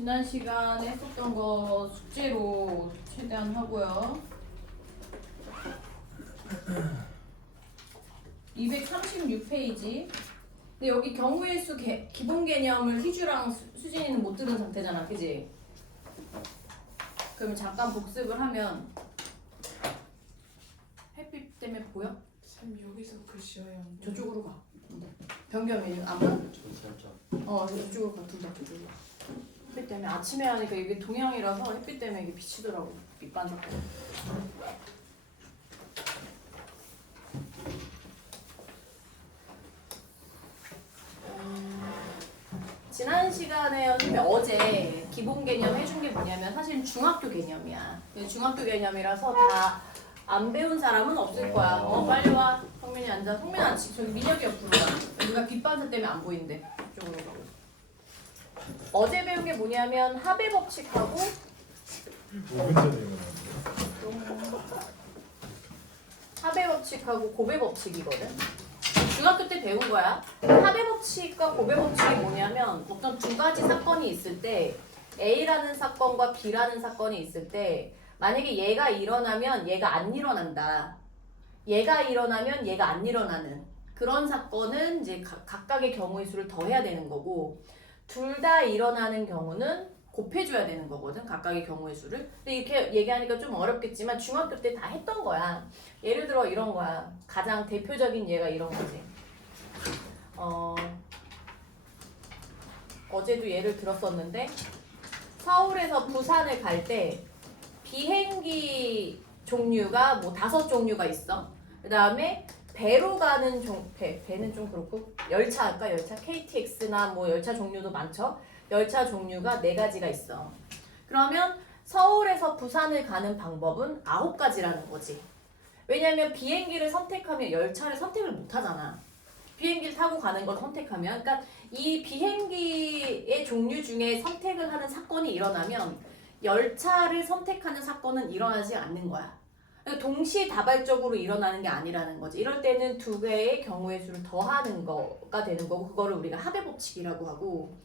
지난 시간에 했었던 거 숙제로 최대한 하고요. 236페이지. 근데 여기 경우의 수 기본 개념을 희주랑 수진이는 못 들은 상태잖아, 그지? 그러면 잠깐 복습을 하면 햇빛 때문에 보여? 쌤 여기서 글씨여야 안 보여. 저쪽으로 가. 변경이 안 보여? 좀 살짝. 저쪽으로 가. 둘 다 저쪽으로 가. 햇빛 때문에 아침에 하니까 이게 동양이라서 햇빛 때문에 이게 비치더라고. 밑반삭. 지난 시간에 선생님이 어제 기본 개념 해준 게 뭐냐면 사실 중학교 개념이야. 중학교 개념이라서 다 안 배운 사람은 없을 거야. 빨리 와. 성민이 앉아. 성민아 앉지. 저기 민혁이 옆으로 가. 누가 빛반사 때문에 안 보인대. 이쪽으로 가고. 어제 배운 게 뭐냐면 합의 법칙하고 5분 전에 합의 법칙하고 고배 법칙이거든. 중학교 때 배운 거야. 합의 법칙과 고배 법칙이 뭐냐면 어떤 두 가지 사건이 있을 때 A라는 사건과 B라는 사건이 있을 때 만약에 얘가 일어나면 얘가 안 일어난다. 얘가 일어나면 얘가 안 일어나는 그런 사건은 이제 각각의 경우의 수를 더해야 되는 거고 둘 다 일어나는 경우는 곱해줘야 되는 거거든. 각각의 경우의 수를. 근데 이렇게 얘기하니까 좀 어렵겠지만 중학교 때 다 했던 거야. 예를 들어 이런 거야. 가장 대표적인 예가 이런 거지. 어제도 예를 들었었는데 서울에서 부산을 갈 때 비행기 종류가 뭐 5종류가 있어. 그 다음에 배로 가는 배는 좀 그렇고 열차 할까? 열차 KTX나 뭐 열차 종류도 많죠. 열차 종류가 4가지가 있어. 그러면 서울에서 부산을 가는 방법은 9가지라는 거지. 왜냐면 비행기를 선택하면 열차를 선택을 못 하잖아. 비행기를 타고 가는 걸 선택하면 그러니까 이 비행기의 종류 중에 선택을 하는 사건이 일어나면 열차를 선택하는 사건은 일어나지 않는 거야. 그러니까 동시다발적으로 일어나는 게 아니라는 거지. 이럴 때는 두 개의 경우의 수를 더하는 거가 되는 거고 그거를 우리가 합의 법칙이라고 하고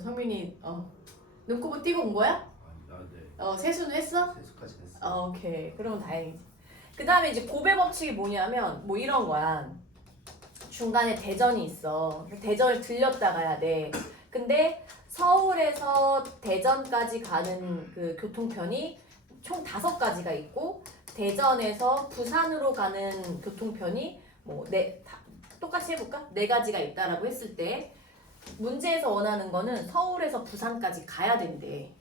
성민이 눈곱을 띄고 온 거야? 네. 세수는 했어? 세수까지 했어. 오케이. 그러면 다행이지. 그 다음에 이제 고배 법칙이 뭐냐면 뭐 이런 거야. 중간에 대전이 있어. 대전을 들렸다 가야 돼. 근데 서울에서 대전까지 가는 그 교통편이 총 5가지가 있고 대전에서 부산으로 가는 교통편이 뭐 똑같이 해볼까? 4가지가 있다라고 했을 때 문제에서 원하는 거는 서울에서 부산까지 가야 된대.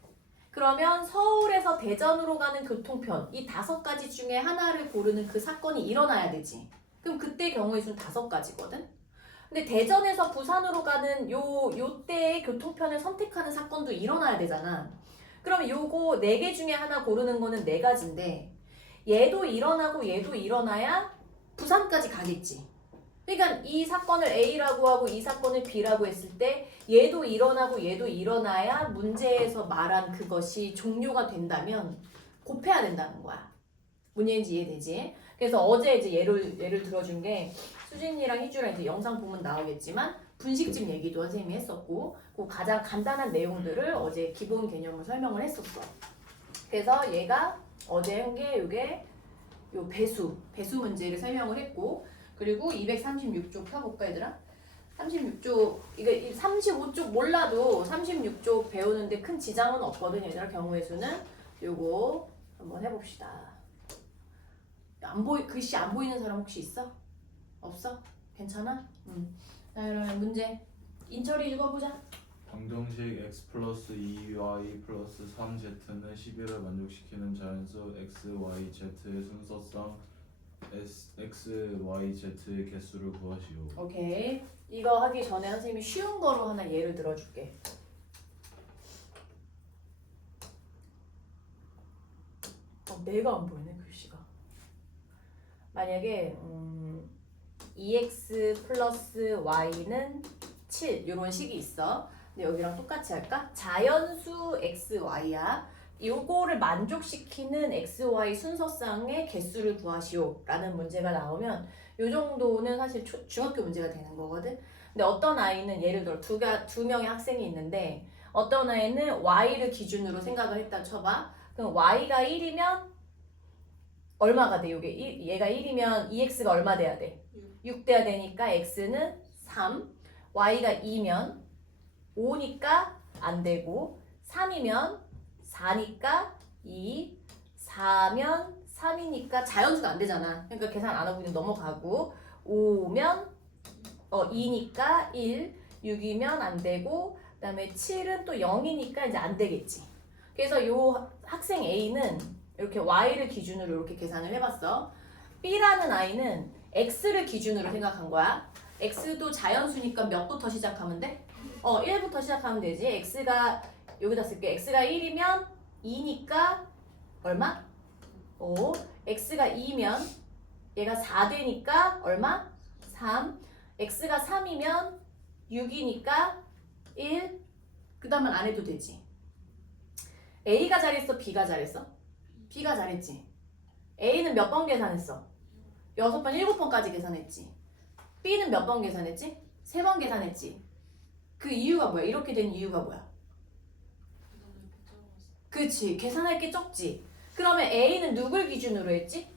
그러면 서울에서 대전으로 가는 교통편 이 5가지 중에 하나를 고르는 그 사건이 일어나야 되지. 그럼 그때 경우의 수는 5가지거든. 근데 대전에서 부산으로 가는 요때의 교통편을 선택하는 사건도 일어나야 되잖아. 그럼 요거 4개 중에 하나 고르는 거는 4가지인데 얘도 일어나고 얘도 일어나야 부산까지 가겠지. 그러니까 이 사건을 A라고 하고 이 사건을 B라고 했을 때 얘도 일어나고 얘도 일어나야 문제에서 말한 그것이 종료가 된다면 곱해야 된다는 거야. 뭔 얘기인지 이해되지? 그래서 어제 이제 예를 들어준 게 수진이랑 희주랑 이제 영상 보면 나오겠지만 분식집 얘기도 선생님이 했었고 그 가장 간단한 내용들을 어제 기본 개념을 설명을 했었어. 그래서 얘가 어제 한 게 요게 요 배수 문제를 설명을 했고 그리고 236쪽 펴볼까 얘들아? 36쪽 이게 35쪽 몰라도 36쪽 배우는데 큰 지장은 없거든 얘들아. 경우의 수는 요거 한번 해봅시다. 글씨 안 보이는 사람 혹시 있어? 없어? 괜찮아? 자 그러면 문제 인철이 읽어보자. 방정식 x 플러스 2y 플러스 3z는 11을 만족시키는 자연수 x, y, z의 순서상 x, y, z의 개수를 구하시오. 오케이. 이거 하기 전에 선생님이 쉬운 거로 하나 예를 들어줄게. 내가 안 보이네 글씨가. 만약에 2x 플러스 y는 7 이런 식이 있어. 근데 여기랑 똑같이 할까? 자연수 x, y야. 요거를 만족시키는 x, y 순서상의 개수를 구하시오 라는 문제가 나오면 요 정도는 사실 중학교 문제가 되는 거거든. 근데 어떤 아이는 예를 들어 두 명의 학생이 있는데 어떤 아이는 y를 기준으로 생각을 했다 쳐봐. 그럼 y가 1이면 얼마가 돼? 이게 얘가 1이면 2x가 얼마 돼야 돼? 6 돼야 되니까 x는 3, y가 2면 5니까 안 되고 3이면 4니까 2, 4면 3이니까 자연수가 안 되잖아. 그러니까 계산 안 하고 그냥 넘어가고 5면 2니까 1, 6이면 안 되고 그다음에 7은 또 0이니까 이제 안 되겠지. 그래서 요 학생 A는 이렇게 Y를 기준으로 이렇게 계산을 해봤어. B라는 아이는 X를 기준으로 생각한 거야. X도 자연수니까 몇부터 시작하면 돼? 1부터 시작하면 되지. X가 여기다 쓸게. X가 1이면 2니까 얼마? 5. X가 2면 얘가 4 되니까 얼마? 3. X가 3이면 6이니까 1. 그 다음은 안 해도 되지. A가 잘했어? B가 잘했어? B가 잘했지. A는 몇 번 계산했어? 6번, 7번까지 계산했지. B는 몇 번 계산했지? 3번 계산했지. 그 이유가 뭐야? 이렇게 된 이유가 뭐야? 그치. 계산할 게 적지. 그러면 A는 누굴 기준으로 했지?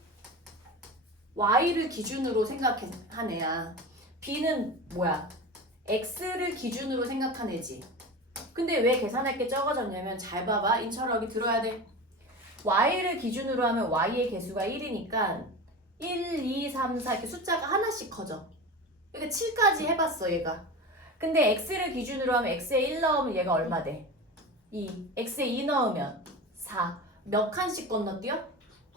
Y를 기준으로 생각한 애야. B는 뭐야? X를 기준으로 생각한 애지. 근데 왜 계산할 게 적어졌냐면 잘 봐봐. 인철학이 들어야 돼. Y를 기준으로 하면 Y의 개수가 1이니까 1, 2, 3, 4 이렇게 숫자가 하나씩 커져. 그러니까 7까지 해봤어 얘가. 근데 X를 기준으로 하면 X에 1 넣으면 얘가 얼마 돼? 2. X에 2 넣으면 4. 몇 칸씩 건너뛰어?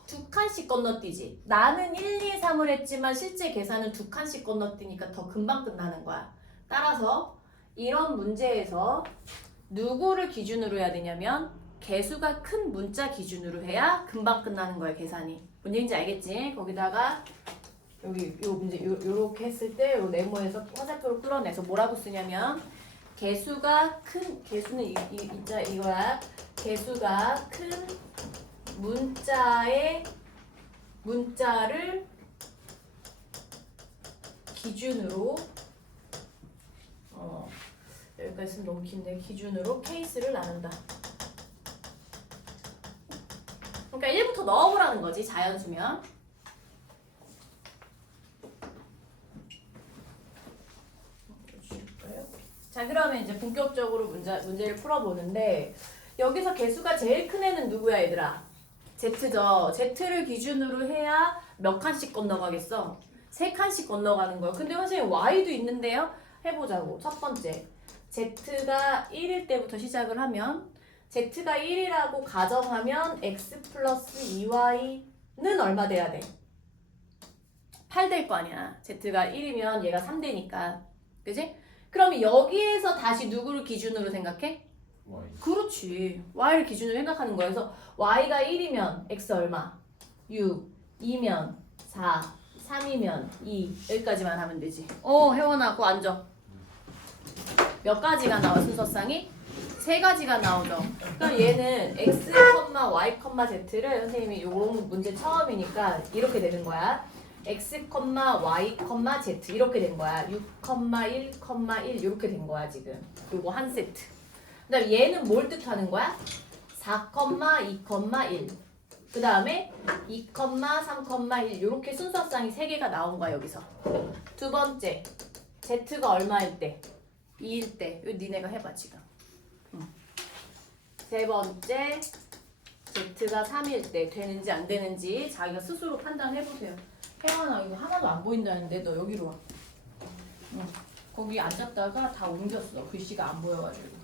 2칸씩 건너뛰지. 나는 1, 2, 3을 했지만 실제 계산은 2칸씩 건너뛰니까 더 금방 끝나는 거야. 따라서 이런 문제에서 누구를 기준으로 해야 되냐면 개수가 큰 문자 기준으로 해야 금방 끝나는 거야 계산이. 뭔지 알겠지? 거기다가 여기 요 문제 요렇게 했을 때 요 네모에서 화살표를 끌어내서 뭐라고 쓰냐면 개수가 큰 개수는 이거야. 개수가 큰 문자를 기준으로 여기까지 쓰면 너무 긴데 기준으로 케이스를 나눈다. 그러니까 1부터 넣어보라는 거지 자연수면. 자 그러면 이제 본격적으로 문제를 풀어보는데 여기서 개수가 제일 큰 애는 누구야 얘들아? Z죠. Z를 기준으로 해야 몇 칸씩 건너가겠어? 3칸씩 건너가는 거야. 근데 선생님 Y도 있는데요? 해보자고. 첫 번째 Z가 1일 때부터 시작을 하면 Z가 1이라고 가정하면 X 플러스 2Y는 얼마 돼야 돼? 8 될 거 아니야. Z가 1이면 얘가 3 되니까. 그지? 그럼 여기에서 다시 누구를 기준으로 생각해? Y. 그렇지. Y를 기준으로 생각하는 거야. 그래서 Y가 1이면 X 얼마? 6, 2면 4, 3이면 2 여기까지만 하면 되지. 혜원아 그거 앉아. 몇 가지가 나와 순서상이? 3가지가 나오죠. 그럼 얘는 X, Y, Z를 선생님이 요런 문제 처음이니까 이렇게 되는 거야. X, Y, Z 이렇게 된 거야. 6, 1, 1 이렇게 된 거야 지금. 요거 한 세트. 그 다음에 얘는 뭘 뜻하는 거야? 4, 2, 1. 그 다음에 2, 3, 1 이렇게 순서상이 3개가 나온 거야 여기서. 두 번째 Z가 얼마일 때? 2일 때. 이거 니네가 해봐 지금. 세 번째 Z가 3일 때 되는지 안 되는지 자기가 스스로 판단해보세요. 혜원아 이거 하나도 안 보인다는데 너 여기로 와. 거기 앉았다가 다 옮겼어. 글씨가 안 보여가지고.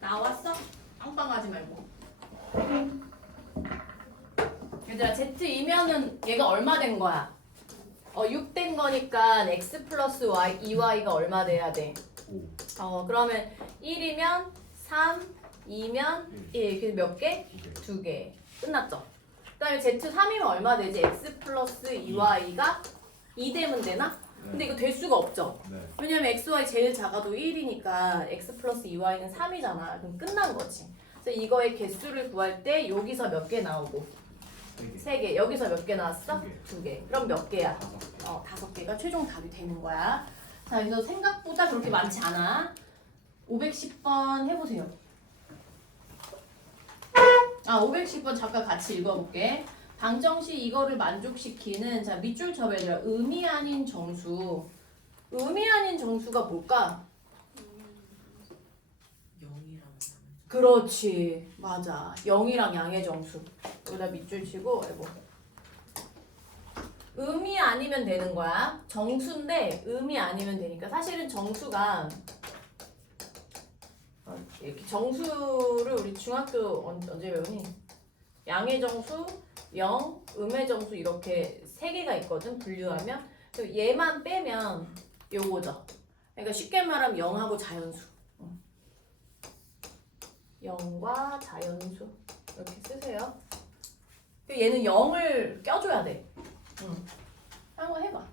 나왔어? 빵빵하지 말고. 얘들아 Z2면은 얘가 얼마 된 거야? 6 된 거니까 x 플러스 y 2y가 얼마 돼야 돼? 5 그러면 1이면 3, 2면 1. 그래서 몇 개? 2개 2개. 끝났죠? 그 다음에 z3이면 얼마 되지? x 플러스 2y가 2 되면 되나? 근데 이거 될 수가 없죠? 네. 왜냐면 xy 제일 작아도 1이니까 x 플러스 2y는 3이잖아. 그럼 끝난 거지. 그래서 이거의 개수를 구할 때 여기서 몇 개 나오고 3개 3개. 여기서 몇 개 나왔어? 두 2개. 그럼 몇 개야? 5개 5개가 최종 답이 되는 거야. 자, 그래서 생각보다 그렇게 많지 않아. 510번 해보세요. 510번 잠깐 같이 읽어볼게. 방정식 이거를 만족시키는, 자, 밑줄 쳐봐, 얘들아. 의미 아닌 정수. 의미 아닌 정수가 뭘까? 0이랑 그렇지. 맞아. 0이랑 양의 정수. 여기다 밑줄 치고, 아이고. 의미 아니면 되는 거야. 정수인데 의미 아니면 되니까. 사실은 정수가 이렇게 정수를 우리 중학교 언제 배우니? 양의 정수, 영, 음의 정수 이렇게 세 개가 있거든. 분류하면. 그래서 얘만 빼면 요거죠. 그러니까 쉽게 말하면 영하고 자연수. 영과 자연수 이렇게 쓰세요. 얘는 0을 껴줘야 돼. 한번 해봐.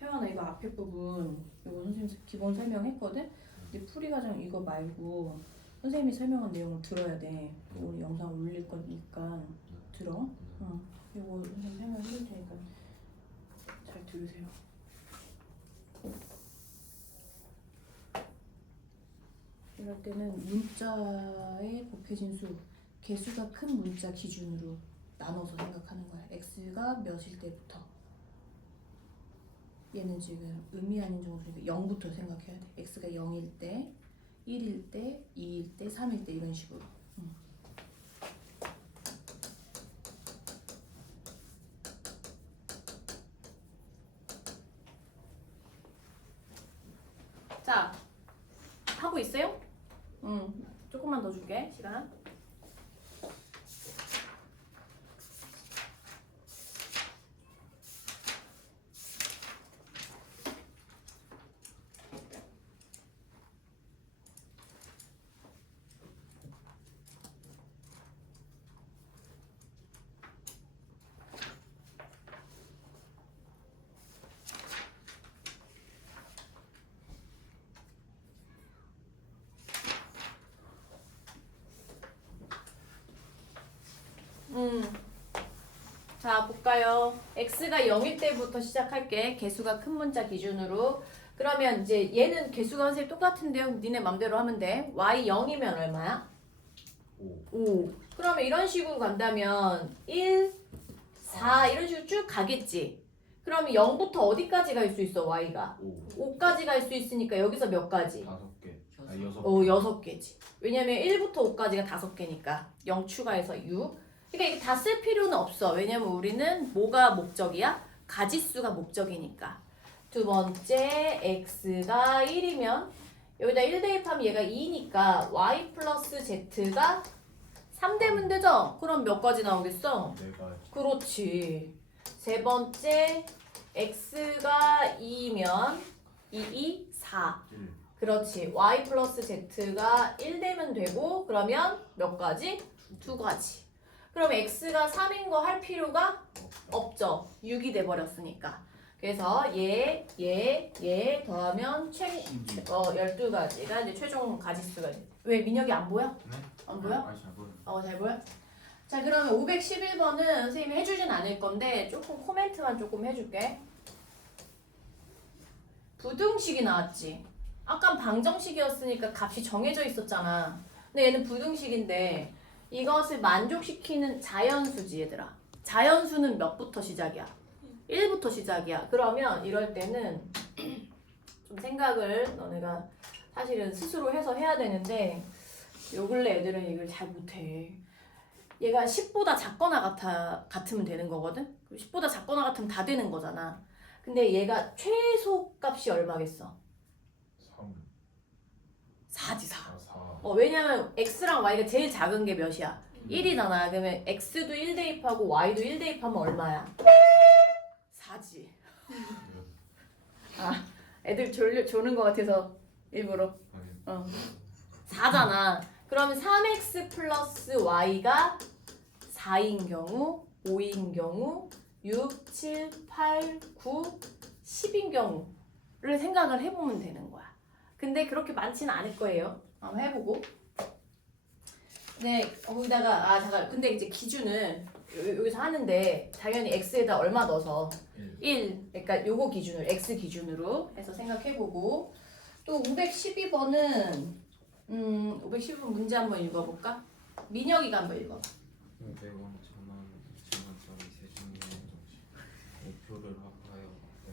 혜원아 이거 앞에 부분 이거 선생님 기본 설명했거든? 근데 풀이 과정 이거 말고 선생님이 설명한 내용을 들어야 돼. 오늘 영상 올릴 거니까 들어. 이거 선생님 설명해줄 테니까 잘 들으세요. 이럴 때는 문자의 곱해진 수, 개수가 큰 문자 기준으로 나눠서 생각하는 거야. x가 몇일 때부터. 얘는 지금 의미 아닌 정수니까 0부터 생각해야 돼. x가 0일 때, 1일 때, 2일 때, 3일 때 이런 식으로. 자, 하고 있어요? 조금만 더 줄게, 시간. 자, 볼까요? x가 0일 때부터 시작할게. 개수가 큰 문자 기준으로. 그러면 이제 얘는 개수가 선생님 똑같은데요. 니네 맘대로 하면 돼. y 0이면 얼마야? 5. 그러면 이런 식으로 간다면 1, 4 이런 식으로 쭉 가겠지. 그러면 0부터 어디까지 갈 수 있어, y가? 5까지 갈 수 있으니까 여기서 몇 가지? 5개 6개 6개지. 왜냐면 1부터 5까지가 5개니까 0 추가해서 6. 그러니까 이게 다 쓸 필요는 없어. 왜냐면 우리는 뭐가 목적이야? 가지수가 목적이니까. 두 번째 x가 1이면 여기다 1 대입하면 얘가 2니까 y 플러스 z가 3 되면 되죠? 그럼 몇 가지 나오겠어? 4가지 그렇지. 세 번째 x가 2면 2, 4. 1 그렇지. y 플러스 z가 1 되면 되고 그러면 몇 가지? 2가지. 그럼 x가 3인 거 할 필요가 없죠. 6이 돼버렸으니까. 그래서 얘 더하면 12가지가 이제 최종 가지수가 돼. 왜 민혁이 안 보여? 네? 안 보여? 잘 보여 잘 보여? 자, 그러면 511번은 선생님이 해주진 않을 건데 조금 코멘트만 조금 해줄게. 부등식이 나왔지. 아까 방정식이었으니까 값이 정해져 있었잖아. 근데 얘는 부등식인데 이것을 만족시키는 자연수지, 얘들아. 자연수는 몇부터 시작이야? 1부터 시작이야. 그러면 이럴 때는 좀 생각을 너네가 사실은 스스로 해서 해야 되는데 요 근래 애들은 이걸 잘 못해. 얘가 10보다 작거나 같으면 되는 거거든? 10보다 작거나 같으면 다 되는 거잖아. 근데 얘가 최소 값이 얼마겠어? 3 4지, 4. 4 왜냐면 x랑 y가 제일 작은 게 몇이야? 1이잖아. 그러면 x도 1 대입하고 y도 1 대입하면 얼마야? 4지. 아, 애들 조는 것 같아서 일부러. 4잖아. 그러면 3x 플러스 y가 4인 경우, 5인 경우, 6, 7, 8, 9, 10인 경우를 생각을 해보면 되는 거야. 근데 그렇게 많지는 않을 거예요. 한번 해보고. 네, 거기다가 잠깐. 근데 이제 기준은 여기서 하는데 당연히 x에다 얼마 넣어서 1. 그러니까 요거 기준으로 x 기준으로 해서 생각해보고 또 512번은 512번 문제 한번 읽어볼까? 민혁이가 한번 읽어봐. 500원, 1000원, 2,000원짜리 세 종류의 우표를 합하여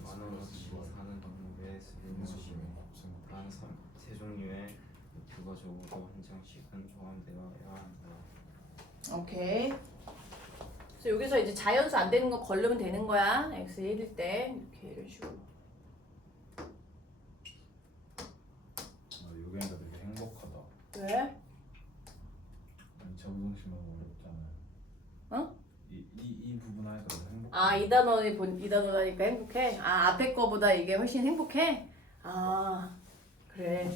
만원어치 사는 경우에 쓰는 것이며 단 세 종류의 우표가 적어도 한 장씩은 포함되어야 한다. 오케이. 그래서 여기서 이제 자연수 안 되는 거 걸르면 되는 거야. x 1일 때 이렇게 이런 식으로. 요게니까 되게 행복하다. 왜? 아니 자부동식만 어렵잖아요. 어? 이 부분 하니까 너무 행복. 아, 이 단어를 하니까 행복해? 아, 앞에 거보다 이게 훨씬 행복해? 아, 그래.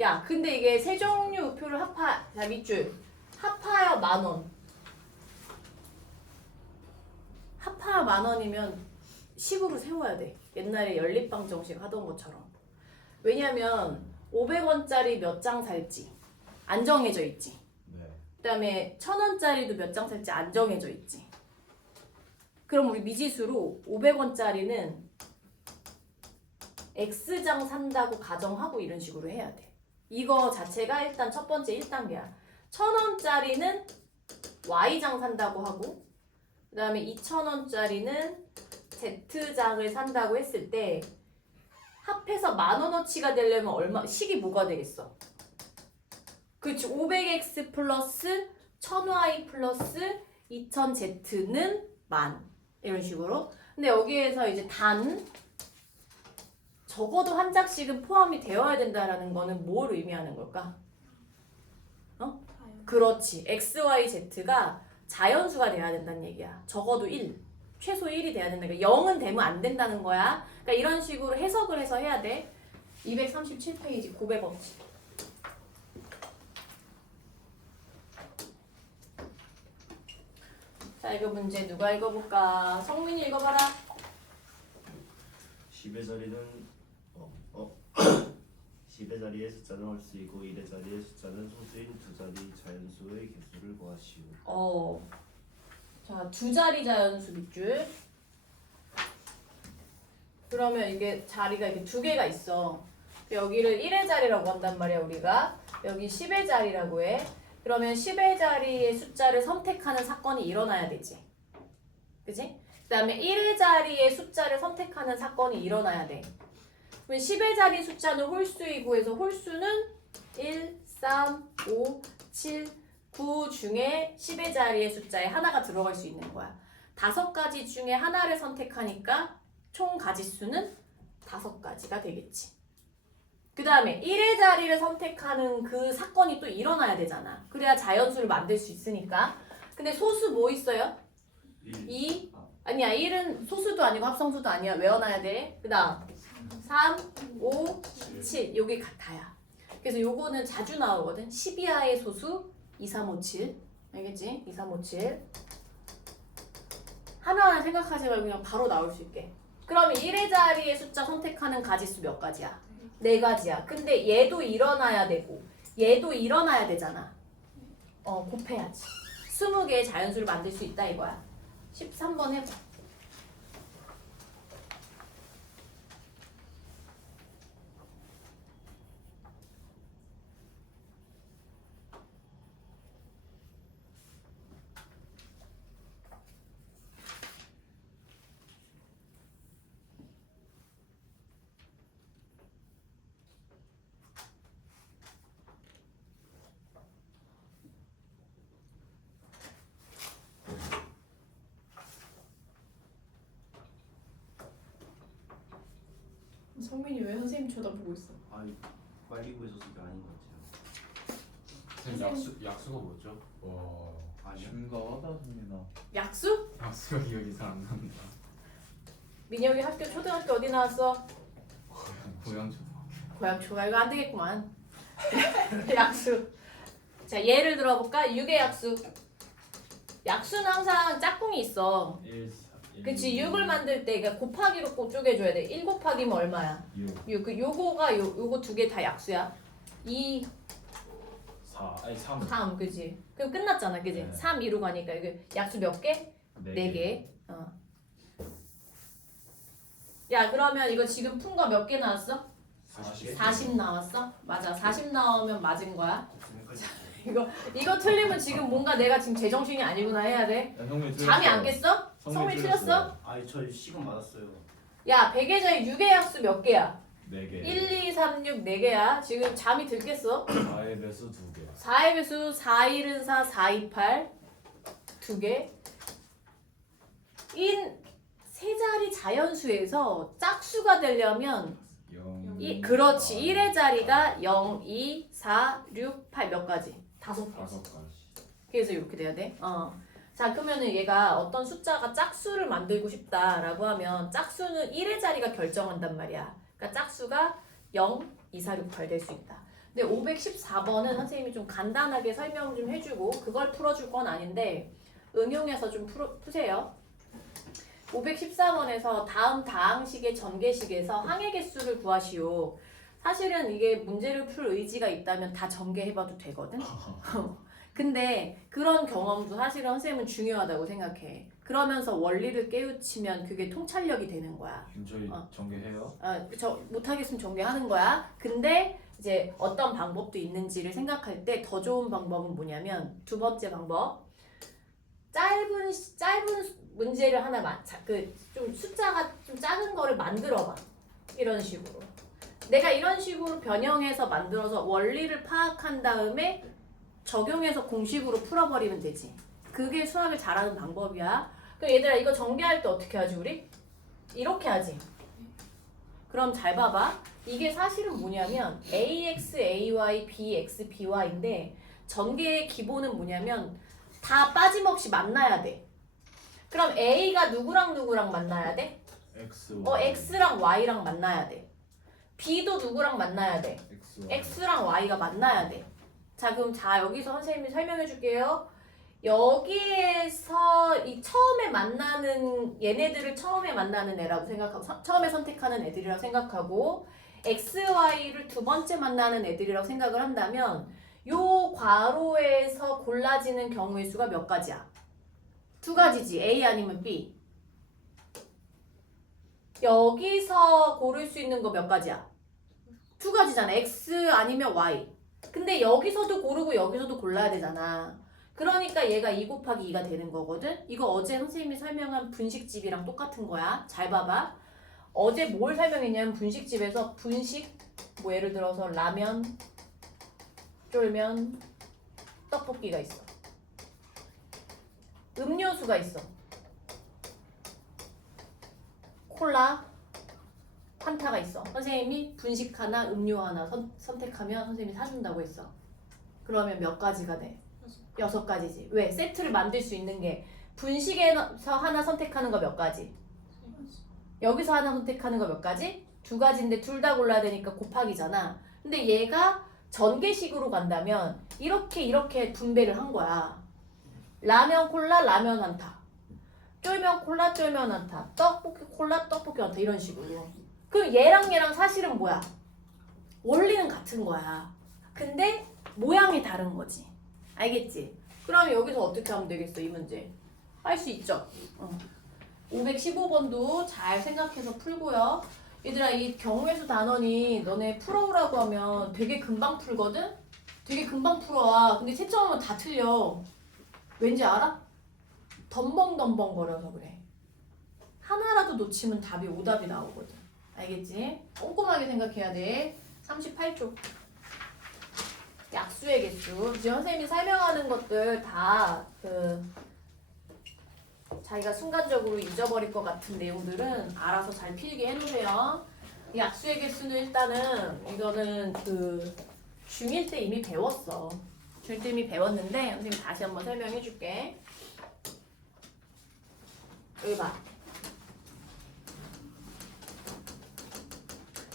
야, 근데 이게 세 종류 우표를 자, 밑줄. 합하여 10,000원. 합하여 10,000원이면 10으로 세워야 돼. 옛날에 연립방 정식 하던 것처럼. 왜냐면 500원짜리 몇 장 살지 안 정해져 있지. 네. 그다음에 1,000원짜리도 몇 장 살지 안 정해져 있지. 그럼 우리 미지수로 500원짜리는 X장 산다고 가정하고 이런 식으로 해야 돼. 이거 자체가 일단 첫 번째 1단계야. 1,000원짜리는 Y장 산다고 하고 그 다음에 2,000원짜리는 Z장을 산다고 했을 때 합해서 10,000원어치가 되려면 식이 뭐가 되겠어? 그렇지. 500x 플러스 1000y 플러스 2000z는 10,000 이런 식으로. 근데 여기에서 이제 단 적어도 한 장씩은 포함이 되어야 된다라는 거는 뭘 의미하는 걸까? 그렇지. x, y, z가 자연수가 돼야 된다는 얘기야. 적어도 1. 최소 1이 돼야 된다. 그러니까 0은 되면 안 된다는 거야. 그러니까 이런 식으로 해석을 해서 해야 돼. 237페이지 고백 법칙. 자, 이거 문제 누가 읽어볼까? 성민이 읽어봐라. 10의 자리는 10의 자리의 숫자는 홀수이고 1의 자리의 숫자는 소수인 두 자리 자연수의 개수를 구하시오. 자, 두 자리 자연수 밑줄. 그러면 이게 자리가 이렇게 두 개가 있어. 여기를 1의 자리라고 한단 말이야, 우리가. 여기 10의 자리라고 해. 그러면 10의 자리의 숫자를 선택하는 사건이 일어나야 되지. 그치? 그 다음에 1의 자리의 숫자를 선택하는 사건이 일어나야 돼. 그러면 10의 자리 숫자는 홀수이고 해서 홀수는 1, 3, 5, 7, 9 중에 10의 자리의 숫자에 하나가 들어갈 수 있는 거야. 5가지 중에 하나를 선택하니까 총 가지수는 5가지가 되겠지. 그 다음에 1의 자리를 선택하는 그 사건이 또 일어나야 되잖아. 그래야 자연수를 만들 수 있으니까. 근데 소수 뭐 있어요? 2? 아니야. 1은 소수도 아니고 합성수도 아니야. 외워놔야 돼. 그 다음 3, 5, 7 여기 같아야. 그래서 요거는 자주 나오거든. 10 이하의 소수 2, 3, 5, 7 알겠지? 2, 3, 5, 7 하나하나 생각하지 말고 그냥 바로 나올 수 있게. 그러면 1의 자리의 숫자 선택하는 가지수 몇 가지야? 4가지야. 근데 얘도 일어나야 되고 얘도 일어나야 되잖아. 곱해야지. 20개의 자연수를 만들 수 있다 이거야. 13번 해봐. 성민이 왜 선생님 쳐다보고 있어? 아니 빨리 구해서 그게 아닌 것 같아요. 선생님 약수가 뭐죠? 와 아니야. 심각하다 승민아. 약수? 약수가 기억이 잘 안 난다. 민혁이 학교 초등학교 어디 나왔어? 고양초등학교. 고양초가 이거 안 되겠구만. 약수. 자 예를 들어볼까? 6의 약수. 약수는 항상 짝꿍이 있어. 1, 4, 1, 그치 6을 만들 때 그러니까 곱하기로 꼭 쪼개줘야 돼. 1 곱하기면 얼마야? 6, 6. 그 요거가 요거 두 개 다 약수야. 2, 4, 아니 3. 3 그지? 그럼 끝났잖아 그지? 네. 3, 2로 가니까 이게 약수 몇 개? 4개. 야 그러면 이거 지금 푼 거 몇 개 나왔어? 40. 40 나왔어? 맞아 40 나오면 맞은 거야. 이거 틀리면 지금 뭔가 내가 지금 제정신이 아니구나 해야 돼. 야, 성민이 잠이 틀렸어. 안 깼어? 성민이 틀렸어? 아니 저 시간 받았어요. 야 100의 자리 6의 약수 몇 개야? 4개. 1, 2, 3, 6 4개야. 지금 잠이 들겠어? 4의 배수 2개. 4의 배수 4, 1은 4, 4, 2, 8 2개. 세 자리 자연수에서 짝수가 되려면 0. 그렇지 1의 자리가 0, 2, 4, 6, 8 몇 가지? 5개. 5가지. 그래서 이렇게 돼야 돼. 자 그러면은 얘가 어떤 숫자가 짝수를 만들고 싶다라고 하면 짝수는 1의 자리가 결정한단 말이야. 그러니까 짝수가 0, 2, 4, 6, 8 될 수 있다. 근데 514번은 선생님이 좀 간단하게 설명 좀 해주고 그걸 풀어줄 건 아닌데 응용해서 좀 푸세요. 514번에서 다음 다항식의 전개식에서 항의 개수를 구하시오. 사실은 이게 문제를 풀 의지가 있다면 다 전개해봐도 되거든. 근데 그런 경험도 사실은 선생님은 중요하다고 생각해. 그러면서 원리를 깨우치면 그게 통찰력이 되는 거야. 김철이 전개해요? 저 못하겠으면 전개하는 거야. 근데 이제 어떤 방법도 있는지를 생각할 때 더 좋은 방법은 뭐냐면 두 번째 방법. 짧은 문제를 하나 좀 숫자가 좀 작은 거를 만들어봐. 이런 식으로. 내가 이런 식으로 변형해서 만들어서 원리를 파악한 다음에 적용해서 공식으로 풀어버리면 되지. 그게 수학을 잘하는 방법이야. 그럼 얘들아 이거 전개할 때 어떻게 하지 우리? 이렇게 하지. 그럼 잘 봐봐. 이게 사실은 뭐냐면 ax, ay, bx, by인데 전개의 기본은 뭐냐면 다 빠짐없이 만나야 돼. 그럼 a가 누구랑 누구랑 만나야 돼? X, x랑 y랑 만나야 돼. b도 누구랑 만나야 돼? x랑 y가 만나야 돼. 자 그럼 여기서 선생님이 설명해 줄게요. 여기에서 이 처음에 만나는 얘네들을 처음에 만나는 애라고 생각하고 처음에 선택하는 애들이라고 생각하고 x, y를 두 번째 만나는 애들이라고 생각을 한다면 요 괄호에서 골라지는 경우의 수가 몇 가지야? 두 가지지. A 아니면 B. 여기서 고를 수 있는 거 몇 가지야? 두 가지잖아. X 아니면 Y. 근데 여기서도 고르고 여기서도 골라야 되잖아. 그러니까 얘가 2 곱하기 2가 되는 거거든. 이거 어제 선생님이 설명한 분식집이랑 똑같은 거야. 잘 봐봐. 어제 뭘 설명했냐면 분식집에서 분식 뭐 예를 들어서 라면, 쫄면, 떡볶이가 있어. 음료수가 있어. 콜라, 판타가 있어. 선생님이 분식 하나, 음료 하나 선택하면 선생님이 사준다고 했어. 그러면 몇 가지가 돼? 6가지지. 왜? 세트를 만들 수 있는 게 분식에서 하나 선택하는 거 몇 가지? 여기서 하나 선택하는 거 몇 가지? 2가지인데 둘 다 골라야 되니까 곱하기잖아. 근데 얘가 전개식으로 간다면 이렇게 분배를 한 거야. 라면 콜라 라면 한타, 쫄면 콜라 쫄면 한타, 떡볶이 콜라 떡볶이 한타 이런 식으로. 그럼 얘랑 사실은 뭐야? 원리는 같은 거야. 근데 모양이 다른 거지. 알겠지? 그럼 여기서 어떻게 하면 되겠어? 이 문제 할 수 있죠? 515번도 잘 생각해서 풀고요. 얘들아 이 경우의 수 단원이 너네 풀어오라고 하면 되게 금방 풀거든? 되게 금방 풀어와. 근데 채점하면 다 틀려. 왠지 알아? 덤벙덤벙 거려서 그래. 하나라도 놓치면 답이 오답이 나오거든. 알겠지? 꼼꼼하게 생각해야 돼. 38쪽. 약수의 개수. 지금 선생님이 설명하는 것들 다 자기가 순간적으로 잊어버릴 것 같은 내용들은 알아서 잘 필기 해놓으세요. 이 약수의 개수는 일단은 이거는 중1 때 이미 배웠어. 중1 이미 배웠는데 선생님 다시 한번 설명해 줄게. 여기 봐.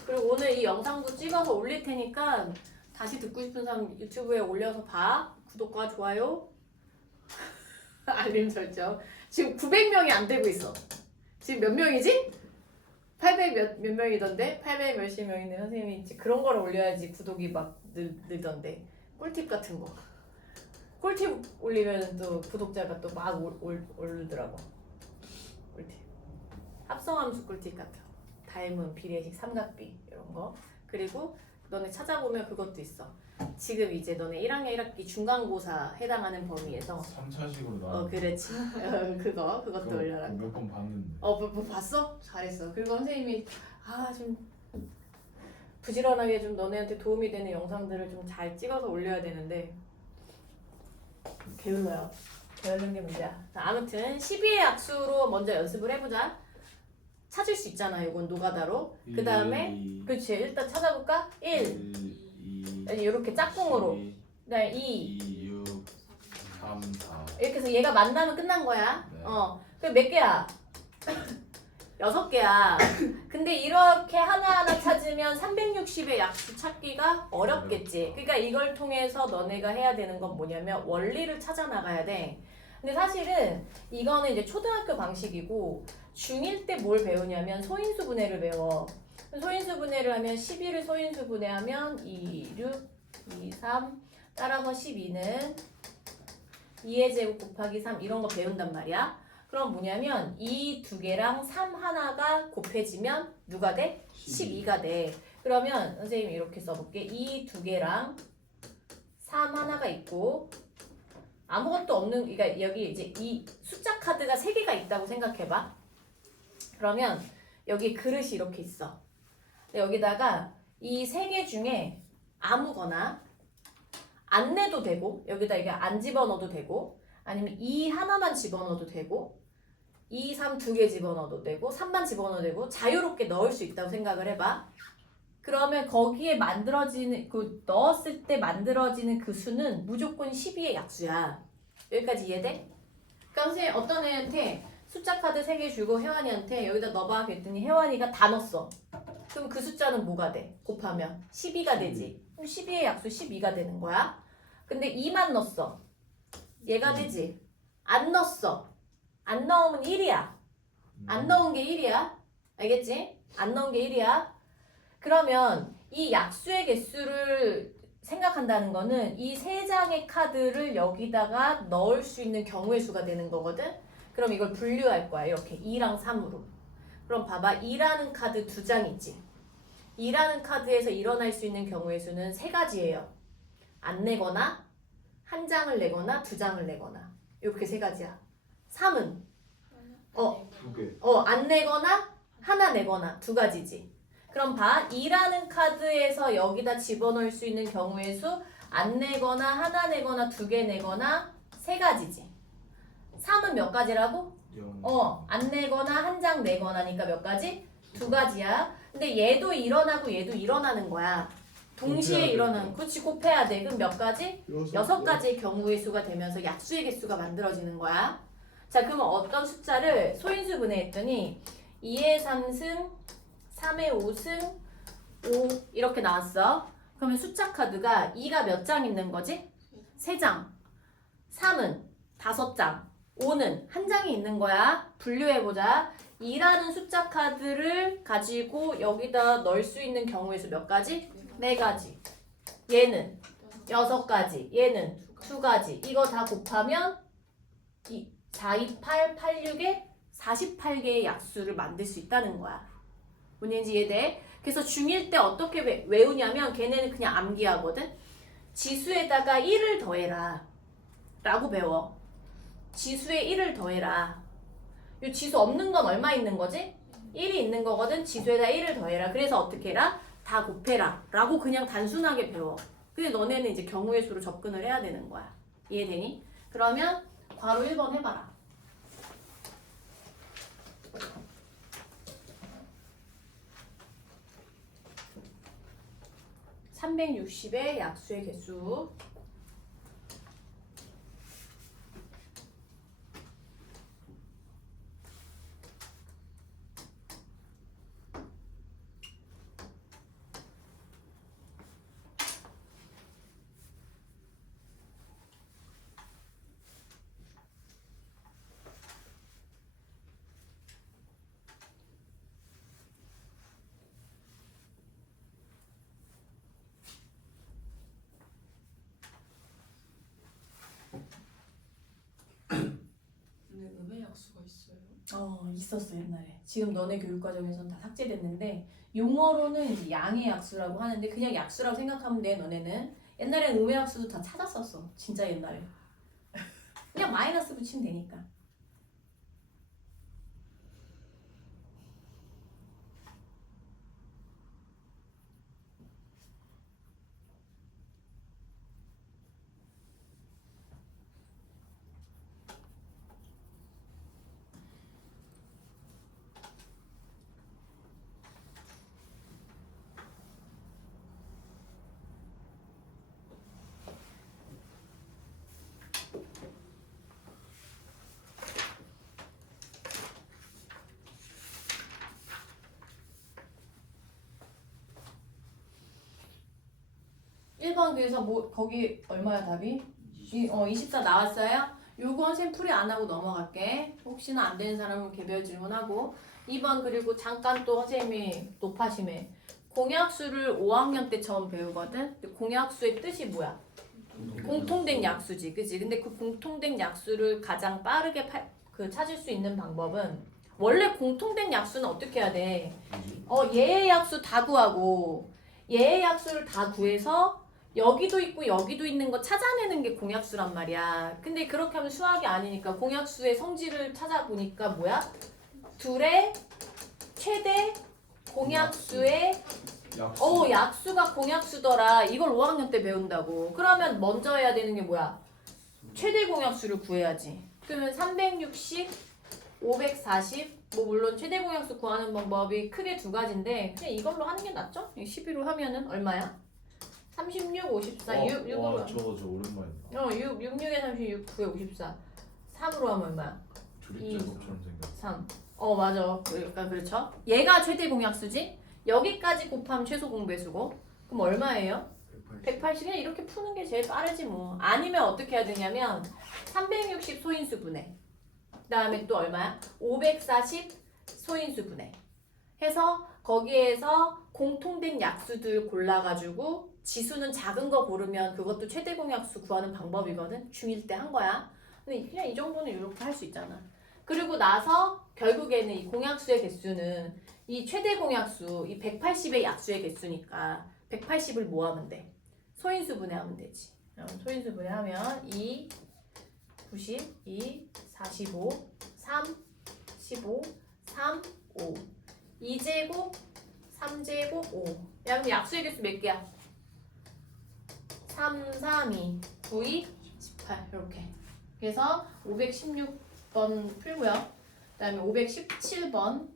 그리고 오늘 이 영상도 찍어서 올릴 테니까 다시 듣고 싶은 사람 유튜브에 올려서 봐. 구독과 좋아요, 알림 설정. 지금 900명이 안 되고 있어. 지금 몇 명이지? 800 몇 명이던데? 800 몇십 명인데 선생님이 이제 그런 걸 올려야지 구독이 막 늘던데. 꿀팁 같은 거. 꿀팁 올리면 또 구독자가 또 막 오르더라고. 꿀팁. 합성함수 꿀팁 같은 거. 닮은 비례식 삼각비 이런 거. 그리고 너네 찾아보면 그것도 있어. 지금 이제 너네 1학년 1학기 중간고사 해당하는 범위에서 3차식으로 나와. 그렇지. 그것도 올려라. 몇번 봤는데. 뭐 봤어? 잘했어. 그리고 선생님이 좀 부지런하게 좀 너네한테 도움이 되는 영상들을 좀 잘 찍어서 올려야 되는데 게을러요. 게으른 게 문제야. 자, 아무튼 12의 약수로 먼저 연습을 해보자. 찾을 수 있잖아. 이건 노가다로. 그 다음에 그렇지. 일단 찾아볼까? 1 2 이렇게 짝꿍으로. 12, 그다음에 2 2 6 3 4. 이렇게 해서 얘가 만나면 끝난 거야. 네. 그 몇 개야? 6개야. 근데 이렇게 하나하나 찾으면 360의 약수 찾기가 어렵겠지. 그러니까 이걸 통해서 너네가 해야 되는 건 뭐냐면 원리를 찾아 나가야 돼. 근데 사실은 이거는 이제 초등학교 방식이고 중1 때 뭘 배우냐면 소인수 분해를 배워. 소인수 분해를 하면 11을 소인수 분해하면 2, 6, 2, 3 따라서 12는 2의 제곱 곱하기 3 이런 거 배운단 말이야. 그럼 뭐냐면 이 두 개랑 3 하나가 곱해지면 누가 돼? 12가 돼. 그러면 선생님이 이렇게 써볼게. 이 두 개랑 3 하나가 있고 아무것도 없는, 그러니까 여기 이제 이 숫자 카드가 3개가 있다고 생각해봐. 그러면 여기 그릇이 이렇게 있어. 근데 여기다가 이 3개 중에 아무거나 안 내도 되고 여기다 이게 안 집어넣어도 되고 아니면 2 하나만 집어넣어도 되고 2, 3 두 개 집어넣어도 되고 3만 집어넣어도 되고 자유롭게 넣을 수 있다고 생각을 해봐. 그러면 거기에 만들어지는 그 넣었을 때 만들어지는 그 수는 무조건 12의 약수야. 여기까지 이해돼? 그러니까 선생님 어떤 애한테 숫자 카드 3개 주고 혜환이한테 여기다 넣어봐 그랬더니 혜환이가 다 넣었어. 그럼 그 숫자는 뭐가 돼? 곱하면 12가 되지. 그럼 12의 약수 12가 되는 거야. 근데 2만 넣었어. 얘가 되지. 안 넣었어. 안 넣으면 1이야. 안 넣은 게 1이야. 알겠지? 안 넣은 게 1이야. 그러면 이 약수의 개수를 생각한다는 거는 이 3장의 카드를 여기다가 넣을 수 있는 경우의 수가 되는 거거든. 그럼 이걸 분류할 거야. 이렇게 2랑 3으로. 그럼 봐봐. 2라는 카드 2장 있지. 2라는 카드에서 일어날 수 있는 경우의 수는 3가지예요. 안 내거나, 한 장을 내거나, 2장을 내거나. 이렇게 3가지야. 3은 두 개. 안 내거나, 하나 내거나 2가지지. 그럼 봐. 2라는 카드에서 여기다 집어넣을 수 있는 경우의 수 안 내거나, 하나 내거나, 2개 내거나 3가지지. 3은 몇 가지라고? 안 내거나, 한 장 내거나니까 몇 가지? 2가지야. 근데 얘도 일어나고 얘도 일어나는 거야. 동시에 곱해야 일어나는. 그렇지, 곱해야 돼. 그럼 몇 가지? 6가지의 경우의 수가 되면서 약수의 개수가 만들어지는 거야. 자, 그러면 어떤 숫자를 소인수 분해했더니 2의 3승, 3의 5승, 5 이렇게 나왔어. 그러면 숫자 카드가 2가 몇 장 있는 거지? 3장. 3은 5장. 5는 한 장이 있는 거야. 분류해보자. 2라는 숫자 카드를 가지고 여기다 넣을 수 있는 경우의 수 몇 가지? 4가지. 얘는 6가지. 얘는 2가지. 이거 다 곱하면 4, 2, 8, 8, 6에 48개의 약수를 만들 수 있다는 거야. 뭔지 이해돼? 그래서 중1 때 어떻게 외우냐면 걔네는 그냥 암기하거든. 지수에다가 1을 더해라 라고 배워. 지수에 1을 더해라. 이 지수 없는 건 얼마 있는 거지? 1이 있는 거거든. 지수에다 1을 더해라. 그래서 어떻게 해라? 다 곱해라 라고 그냥 단순하게 배워. 근데 너네는 이제 경우의 수로 접근을 해야 되는 거야. 이해되니? 그러면 괄호 1번 해봐라. (360의) 약수의 개수 있었어 옛날에. 지금 너네 교육과정에서는 다 삭제됐는데 용어로는 이제 양의 약수라고 하는데 그냥 약수라고 생각하면 돼 너네는. 옛날엔 음의 약수도 다 찾았었어. 진짜 옛날에. 그냥 마이너스 붙이면 되니까. 일 번 그래서 뭐 거기 얼마야 답이? 24 나왔어요? 요건 쌤 풀이 안 하고 넘어갈게. 혹시나 안 되는 사람은 개별 질문하고. 2번 그리고 잠깐 또 선생님이 높아심에 공약수를 5학년 때 처음 배우거든. 근데 공약수의 뜻이 뭐야? 공통된 약수지, 그지? 근데 그 공통된 약수를 가장 빠르게 찾을 수 있는 방법은 원래 공통된 약수는 어떻게 해야 돼? 얘의 약수 다 구하고 얘의 약수를 다 구해서 여기도 있고 여기도 있는 거 찾아내는 게 공약수란 말이야. 근데 그렇게 하면 수학이 아니니까 공약수의 성질을 찾아보니까 뭐야? 둘의 최대 공약수의 약수가 공약수더라. 이걸 5학년 때 배운다고. 그러면 먼저 해야 되는 게 뭐야? 최대 공약수를 구해야지. 그러면 360, 540, 뭐 물론 최대 공약수 구하는 방법이 크게 두 가지인데 그냥 이걸로 하는 게 낫죠? 11로 하면은 얼마야? 36, 54, 6, 6으로 와, 저 오랜만이다. 6, 6에 36, 9에 54 3으로 하면 얼마야? 조립제곱처럼 생겼어. 3 맞아. 그러니까 그렇죠. 얘가 최대 공약수지? 여기까지 곱하면 최소 공배수고 그럼 얼마예요? 180. 그냥 이렇게 푸는 게 제일 빠르지 뭐. 아니면 어떻게 해야 되냐면 360 소인수분해 그 다음에 또 얼마야? 540 소인수분해 해서 거기에서 공통된 약수들 골라가지고 지수는 작은 거 고르면 그것도 최대 공약수 구하는 방법이거든. 중1 때 한 거야. 근데 그냥 이 정도는 이렇게 할 수 있잖아. 그리고 나서 결국에는 이 공약수의 개수는 이 최대 공약수, 이 180의 약수의 개수니까 180을 뭐 하면 돼? 소인수분해하면 되지. 소인수분해하면 2, 90, 2, 45, 3, 15, 3, 5 2제곱, 3제곱, 5 야 그럼 약수의 개수 몇 개야? 3, 3, 2, 9, 2, 18 이렇게. 그래서 516번 풀고요. 그 다음에 517번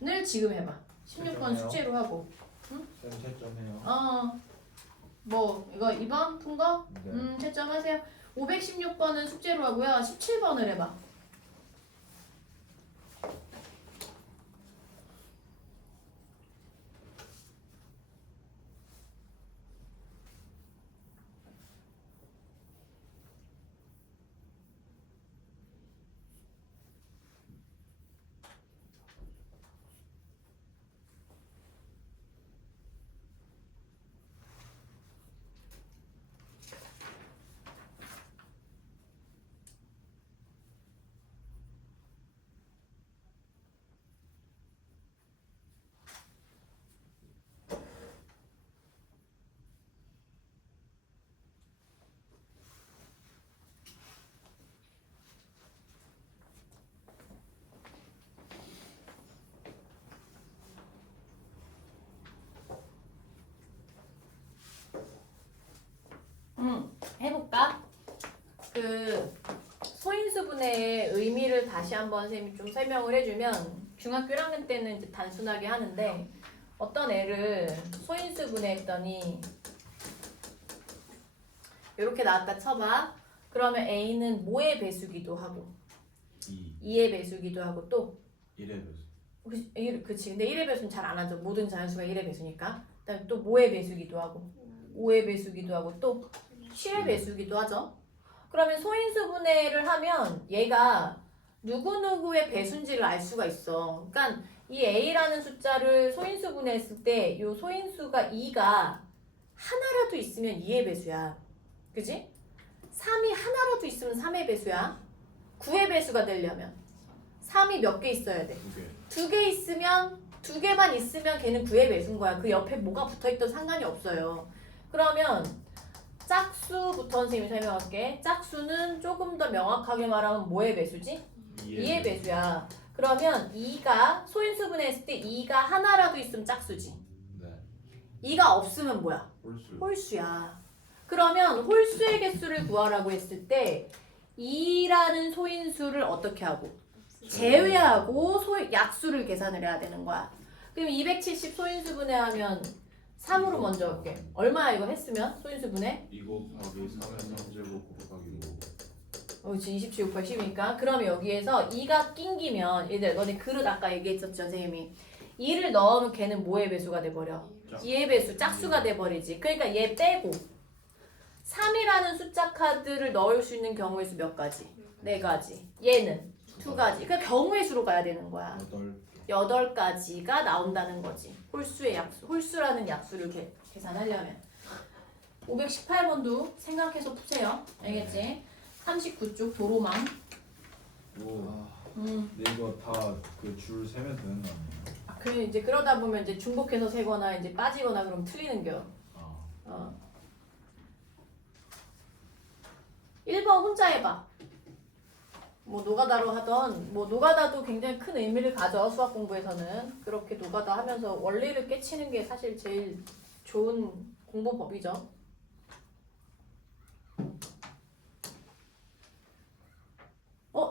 를 지금 해봐. 16번 숙제로 하고. 쌤 채점해요. 뭐 이거 2번 푼 거? 네. 채점하세요. 516번은 숙제로 하고요. 17번을 해봐. 해볼까? 그 소인수분해의 의미를 다시 한번 선생님이 좀 설명을 해주면 중학교 1학년 때는 이제 단순하게 하는데 어떤 애를 소인수분해했더니 이렇게 나왔다 쳐봐. 그러면 A는 뭐의 배수기도 하고 2의 배수기도 하고 또 1의 배수. 그치. 근데 1의 배수는 잘 안 하죠. 모든 자연수가 1의 배수니까. 그다음에 또 뭐의 배수기도 하고 5의 배수기도 하고 또 7의 배수기도 하죠. 그러면 소인수분해를 하면 얘가 누구누구의 배수인지를 알 수가 있어. 그러니까 이 A라는 숫자를 소인수분해했을 때 이 소인수가 2가 하나라도 있으면 2의 배수야. 그지? 3이 하나라도 있으면 3의 배수야. 9의 배수가 되려면 3이 몇 개 있어야 돼? 2개. 2개 있으면 2개만 있으면 걔는 9의 배수인 거야. 그 옆에 뭐가 붙어있던 상관이 없어요. 그러면 짝수부터 선생님이 설명할게. 짝수는 조금 더 명확하게 말하면 뭐의 배수지? 2의 배수야. 그러면 2가 소인수분해 했을 때 2가 하나라도 있으면 짝수지. 네. 2가 없으면 뭐야? 홀수. 홀수야. 그러면 홀수의 개수를 구하라고 했을 때 2라는 소인수를 어떻게 하고? 제외하고 약수를 계산을 해야 되는 거야. 그럼 270 소인수분해하면 3으로 먼저 할게. 얼마야 이거 했으면 소인수분해? 2 곱하기 3의 3제곱 곱하기 5. 그렇지 27, 6, 8, 10이니까 그러면 여기에서 2가 낑기면 얘들 너네 그릇 아까 얘기했었죠 선생님이 2를 넣으면 걔는 뭐의 배수가 돼버려? 2의 배수 짝수가 돼버리지. 그러니까 얘 빼고 3이라는 숫자 카드를 넣을 수 있는 경우의 수 몇 가지? 4가지. 얘는 2가지. 그러니까 경우의 수로 가야 되는 거야. 8가지가 나온다는 거지. 홀수의 약수, 홀수라는 약수를 계산하려면 518번도 생각해서 푸세요. 알겠지? 39쪽 도로망. 오. 근데 이거 다 그 줄 세면 되는 거 아니에요? 그 이제 그러다 보면 이제 중복해서 세거나 이제 빠지거나 그러면 틀리는겨. 아. 1번 혼자 해봐. 뭐 노가다로 하던 뭐 노가다도 굉장히 큰 의미를 가져 수학 공부에서는. 그렇게 노가다 하면서 원리를 깨치는 게 사실 제일 좋은 공부법이죠.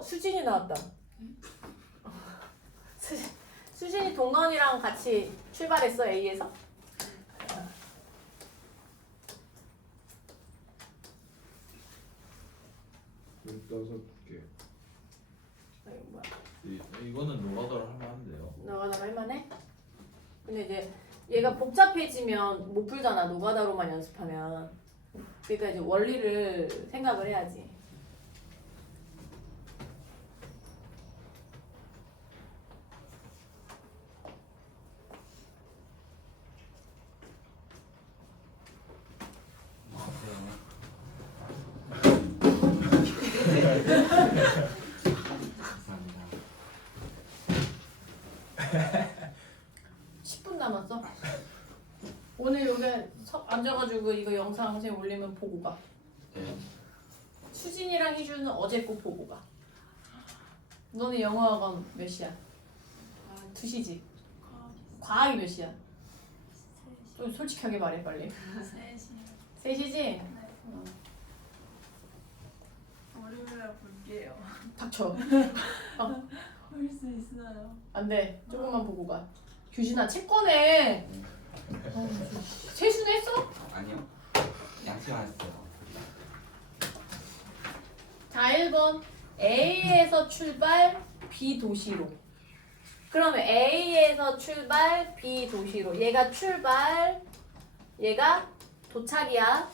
수진이 나왔다. 수진이 동건이랑 같이 출발했어 A에서? 15개. 이거 뭐야? 이거는 노가다로 하면 안 돼요. 노가다로 할만해? 근데 이제 얘가 복잡해지면 못 풀잖아. 노가다로만 연습하면. 그러니까 이제 원리를 생각을 해야지. 감사합니다. 10분 남았어. 오늘 여기 앉아가지고 이거 영상 선생님 올리면 보고 가. 네. 수진이랑 희주는 어제 거 보고 가. 너는 영어학원 몇 시야? 2시지? 과학이 몇 시야? 좀 솔직하게 말해 빨리. 3시지? 월요일에 볼게요. 닥쳐. 볼 수 있어요. 안 돼. 조금만 보고 가. 규진아 책 꺼내. 세수는 했어? 아니요. 양치만 했어요. 자 1번 A에서 출발 B 도시로. 그러면 A에서 출발 B 도시로. 얘가 출발, 얘가 도착이야.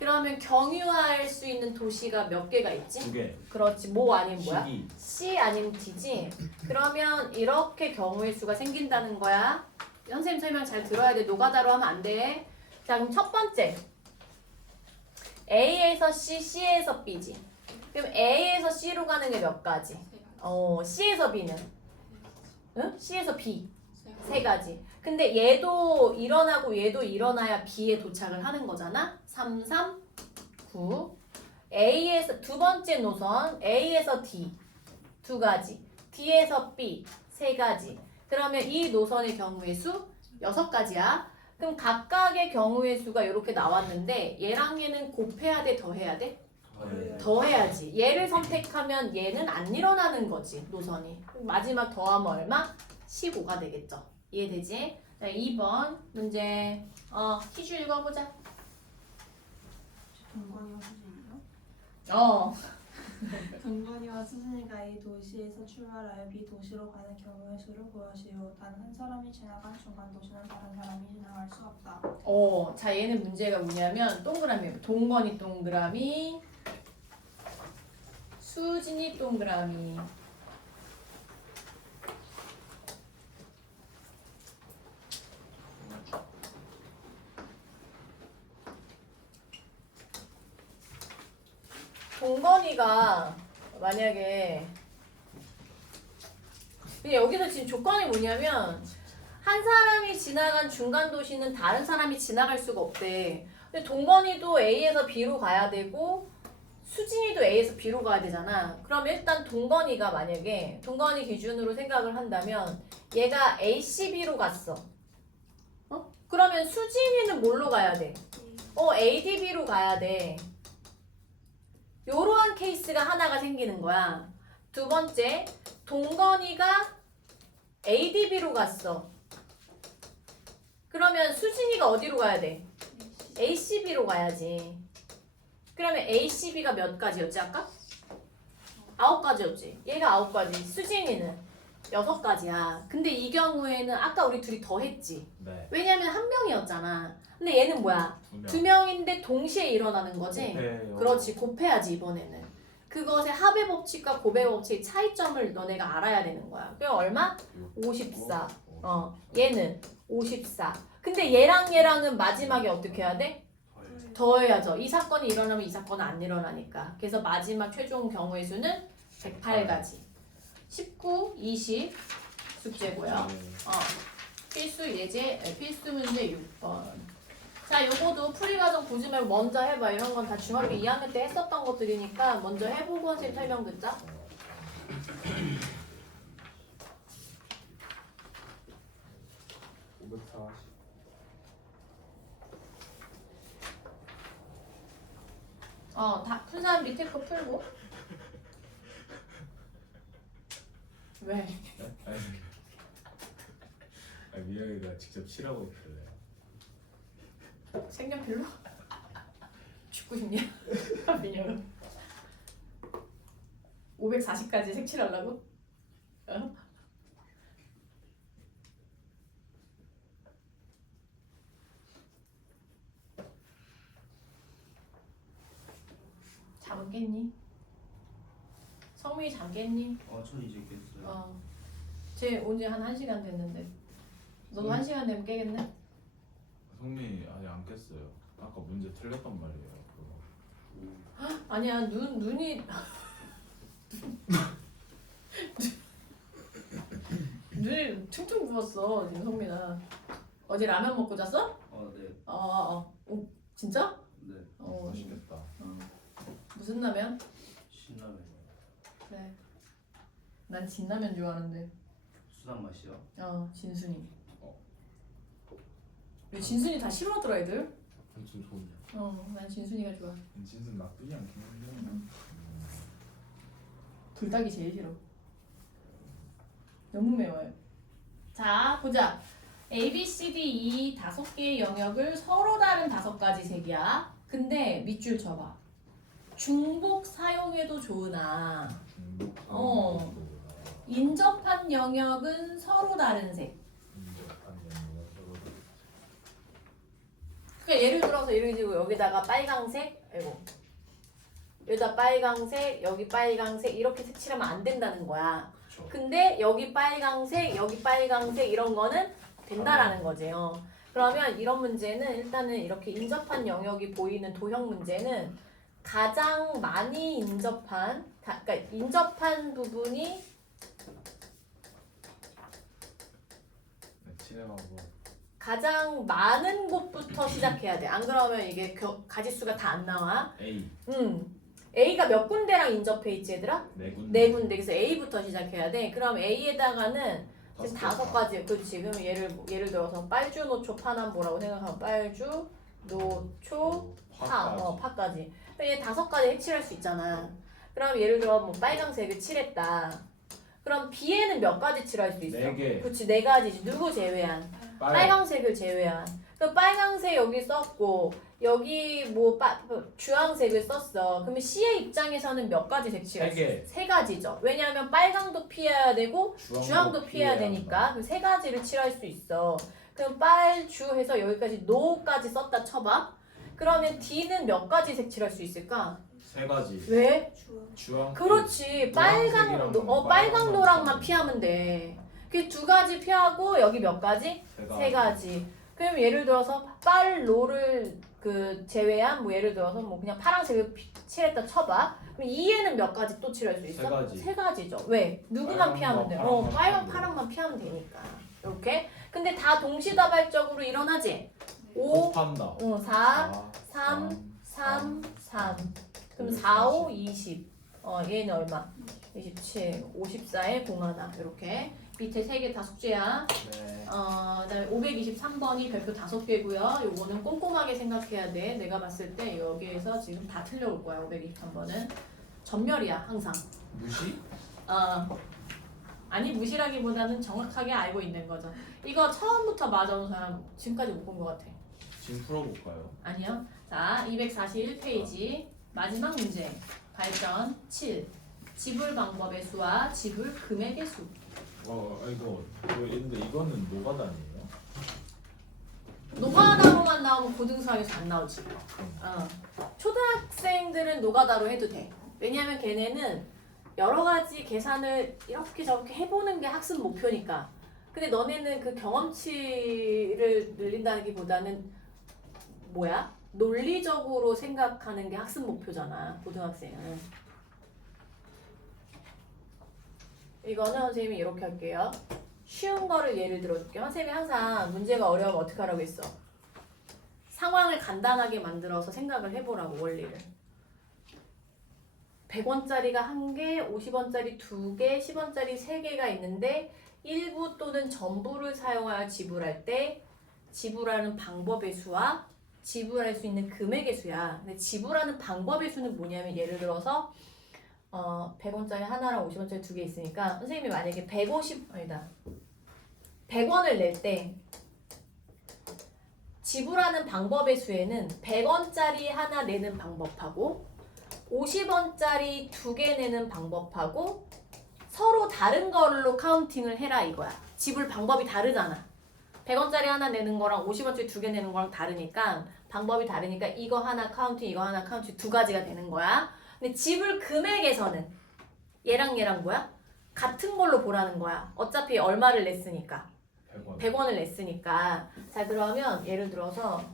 그러면 경유할 수 있는 도시가 몇 개가 있지? 2개. 그렇지. 뭐 아니면 뭐야? 시기. C 아니면 D지? 그러면 이렇게 경우의 수가 생긴다는 거야. 선생님 설명 잘 들어야 돼. 노가다로 하면 안 돼. 자 그럼 첫 번째 A에서 C, C에서 B지. 그럼 A에서 C로 가는 게 몇 가지? C에서 B는? 응? C에서 B 3가지. 근데 얘도 일어나고 얘도 일어나야 B에 도착을 하는 거잖아. 3, 3, 9. A에서 두 번째 노선 A에서 D 2가지. D에서 B 3가지. 그러면 이 노선의 경우의 수 6가지야. 그럼 각각의 경우의 수가 이렇게 나왔는데 얘랑 얘는 곱해야 돼, 더해야 돼? 더해야지. 얘를 선택하면 얘는 안 일어나는 거지, 노선이. 마지막 더하면 얼마? 15가 되겠죠. 이해되지? 자, 2번 문제. 희주 읽어보자. 동건이와 수진이요? 동건이와 수진이가 A 도시에서 출발하여 B 도시로 가는 경우의 수를 구하시오. 단 한 사람이 지나간 중간 도시는 다른 사람이 지나갈 수 없다. 자, 얘는 문제가 뭐냐면 동그라미. 동건이 동그라미, 수진이 동그라미. 동건이가 만약에 근데 여기서 지금 조건이 뭐냐면 한 사람이 지나간 중간 도시는 다른 사람이 지나갈 수가 없대. 근데 동건이도 A에서 B로 가야 되고 수진이도 A에서 B로 가야 되잖아. 그럼 일단 동건이가 만약에 동건이 기준으로 생각을 한다면 얘가 ACB로 갔어. 그러면 수진이는 뭘로 가야 돼? ADB로 가야 돼. 요러한 케이스가 하나가 생기는 거야. 두 번째, 동건이가 ADB로 갔어. 그러면 수진이가 어디로 가야 돼? ACB로 가야지. 그러면 ACB가 몇 가지였지 아까? 9가지였지. 얘가 9가지. 수진이는 6가지야. 근데 이 경우에는 아까 우리 둘이 더 했지. 네. 왜냐면 한 명이었잖아. 근데 얘는 뭐야? 2명인데 동시에 일어나는 거지? 그렇지. 곱해야지 이번에는. 그것의 합의 법칙과 곱의 법칙의 차이점을 너네가 알아야 되는 거야. 그럼 얼마? 54. 얘는 54. 근데 얘랑은 마지막에 어떻게 해야 돼? 더해야죠. 이 사건이 일어나면 이 사건은 안 일어나니까. 그래서 마지막 최종 경우의 수는 108가지. 19, 20 숙제고요. 필수 예제, 필수 문제 6번. 자, 요거도 풀이 과정 보지 말고 먼저 해봐. 이런 건 다 중학교 2학년 때 했었던 것들이니까 먼저 해보고 선생님 설명 듣자. 다 푼 사람 밑에 거 풀고. 왜? 미영이가 직접 치라고 했길래. 색연필로? 죽고 싶냐? 민혁아 540까지 색칠하려고? 잠은 깼니? 성민이 잠 깼니? 전 이제 깼어요. 쟤 온지 한 1시간 됐는데 너도 1시간 되면 깨겠네? 성민이 아직 안 깼어요. 아까 문제 틀렸단 말이에요. 그거. 아니야 눈이 눈이 퉁퉁 부었어 지금 성민아. 어제 라면 먹고 잤어? 네. 진짜? 네. 맛있겠다. 무슨 라면? 신라면. 그래 난 진라면 좋아하는데. 순한 맛이요? 진순이. 왜 진순이 다 싫어하더라 애들? 좀 좋은데. 난 진순이가 좋아. 진순 나쁘지 않긴 한데. 불닭이 제일 싫어. 너무 매워요. 자, 보자. A, B, C, D, E 5개의 영역을 서로 다른 5가지 색이야. 근데 밑줄 쳐봐. 중복 사용해도 좋으나 인접한 영역은 서로 다른 색. 그러니까 예를 들어서 이런 식으로 여기다가 빨강색, 여기다 빨강색, 여기 빨강색 이렇게 색칠하면 안 된다는 거야. 그쵸. 근데 여기 빨강색, 여기 빨강색 이런 거는 된다라는 거지요. 그러면 이런 문제는 일단은 이렇게 인접한 영역이 보이는 도형 문제는 가장 많이 인접한, 그러니까 인접한 부분이 칠해하고 가장 많은 곳부터 시작해야 돼. 안 그러면 이게 가지수가 다 안 나와. A A가 몇 군데랑 인접해 있지 얘들아? 4군데. 4군데. 그래서 A부터 시작해야 돼. 그럼 A에다가는 지금 5가지. 그렇지. 그럼 예를 들어서 빨주, 노초, 파남보라고 생각하면 빨주, 노초, 파까지. 그럼 얘 5가지 색칠할 수 있잖아. 그럼 예를 들어 뭐 빨강색을 칠했다. 그럼 B에는 몇 가지 칠할 수 있어? 4개. 그렇지. 4가지지. 누구 제외한? 빨강색을 제외한. 그 빨강색 여기 썼고 여기 뭐 주황색을 썼어. 그러면 C의 입장에서는 몇 가지 색칠할 수 있어? 3가지죠. 왜냐하면 빨강도 피해야 되고 주황도 피해야 되니까 그 3가지를 칠할 수 있어. 그럼 빨주 해서 여기까지 노까지 썼다 쳐봐. 그러면 D는 몇 가지 색칠할 수 있을까? 3가지. 왜? 주황. 그렇지. 빨강 노랑만 피하면 돼. 그 2가지 피하고 여기 몇 가지? 3가지. 그럼 예를 들어서 빨로를 그 제외한 뭐 예를 들어서 뭐 그냥 파란색을 칠했다 쳐봐. 그럼 2에는 몇 가지 또 칠할 수 있어? 세 가지. 세 가지죠. 왜? 누구만 빨강과 피하면 돼? 파랑만 빨강 피하면 파랑만 피하면 되니까. 이렇게. 근데 다 동시다발적으로 일어나지? 5, 곱한다. 4, 3, 3, 3. 그럼 4, 5, 20. 얘는 얼마? 27, 54에 01. 이렇게. 밑에 3개 다 숙제야. 네. 그다음에 523번이 별표 5개고요. 요거는 꼼꼼하게 생각해야 돼. 내가 봤을 때 여기에서 지금 다 틀려올 거야. 523번은 전멸이야 항상. 무시? 아니 무시라기보다는 정확하게 알고 있는 거죠. 이거 처음부터 맞아온 사람 지금까지 못 본 것 같아. 지금 풀어볼까요? 아니요. 자 241페이지 마지막 문제. 발전 7. 지불 방법의 수와 지불 금액의 수. 근데 이거는 노가다니에요? 노가다로만 나오면 고등수학에서 안 나오지. 초등학생들은 노가다로 해도 돼. 왜냐면 걔네는 여러 가지 계산을 이렇게 저렇게 해보는 게 학습 목표니까. 근데 너네는 그 경험치를 늘린다기보다는 뭐야? 논리적으로 생각하는 게 학습 목표잖아. 고등학생은. 이거는 선생님이 이렇게 할게요. 쉬운 거를 예를 들어줄게요. 선생님이 항상 문제가 어려우면 어떻게 하라고 했어? 상황을 간단하게 만들어서 생각을 해보라고 원리를. 100원짜리가 1개, 50원짜리 2개, 10원짜리 3개가 있는데 일부 또는 전부를 사용하여 지불할 때 지불하는 방법의 수와 지불할 수 있는 금액의 수야. 근데 지불하는 방법의 수는 뭐냐면 예를 들어서 100원짜리 하나랑 50원짜리 2개 있으니까 선생님이 만약에 100원을 낼 때 지불하는 방법의 수에는 100원짜리 하나 내는 방법하고 50원짜리 2개 내는 방법하고 서로 다른 걸로 카운팅을 해라 이거야. 지불 방법이 다르잖아. 100원짜리 하나 내는 거랑 50원짜리 2개 내는 거랑 다르니까 방법이 다르니까 이거 하나 카운팅 이거 하나 카운팅 두 가지가 되는 거야. 근데 지불 금액에서는 얘랑 얘랑 뭐야? 같은 걸로 보라는 거야. 어차피 얼마를 냈으니까. 100원. 100원을 냈으니까. 자 그러면 예를 들어서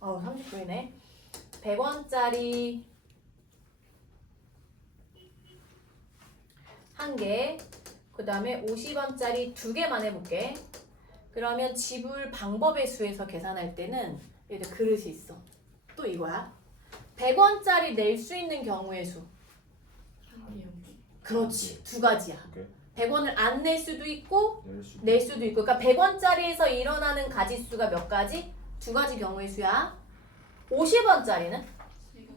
30분이네. 100원짜리 1개, 그 다음에 50원짜리 2개만 해볼게. 그러면 지불 방법의 수에서 계산할 때는 얘들 그릇이 있어. 또 이거야. 100원짜리 낼 수 있는 경우의 수. 그렇지. 두 가지야. 100원을 안 낼 수도 있고 낼 수도 있고. 그러니까 100원짜리에서 일어나는 가지수가 몇 가지? 두 가지 경우의 수야. 50원짜리는